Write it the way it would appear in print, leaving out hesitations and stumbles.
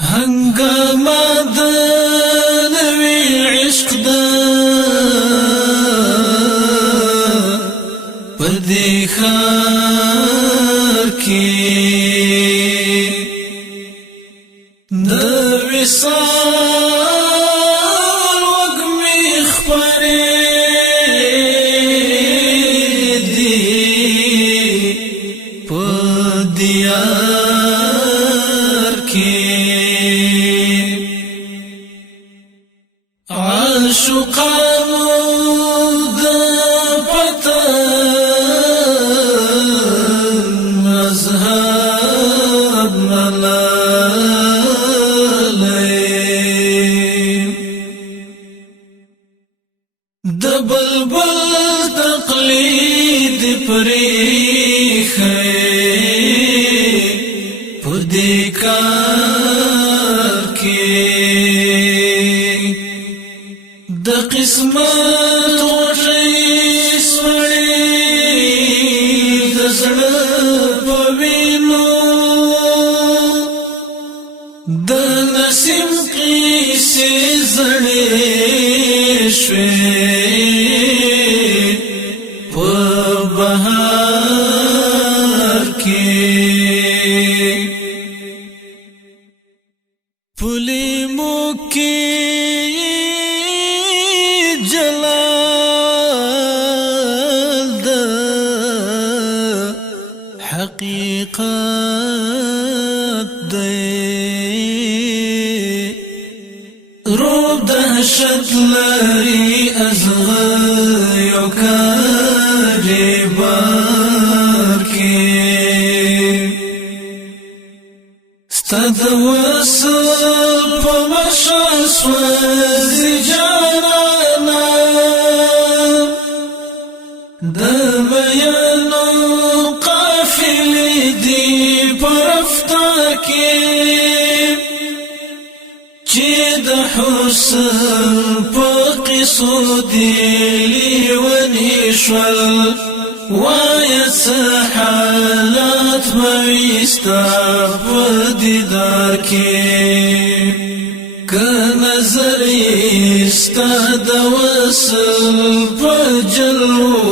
هنگامه د نوی عشق ده په دې ښار کې د وصال وږمې خپرېدې په دیار کې عاشقانو د پتن مذهب ملالۍ د بلبل تقلید پریښی په دې کار کې د قسمت غوټۍ سوړې د زړه په وینو د نسیم قیسې زړې شوې په بهار کې پلي موکي جلال د حقیقت دی روح دهشت لري ازغیو کاریبار کې ستا د وصل په مشه سوځي جانانه د بیانو قافلې دي په رفتا کې چې د حسن په قصو دي لیوني شول وایه څه حالات به وي ستا په دیدار کې که نظر یې ستا د وصل په جلوو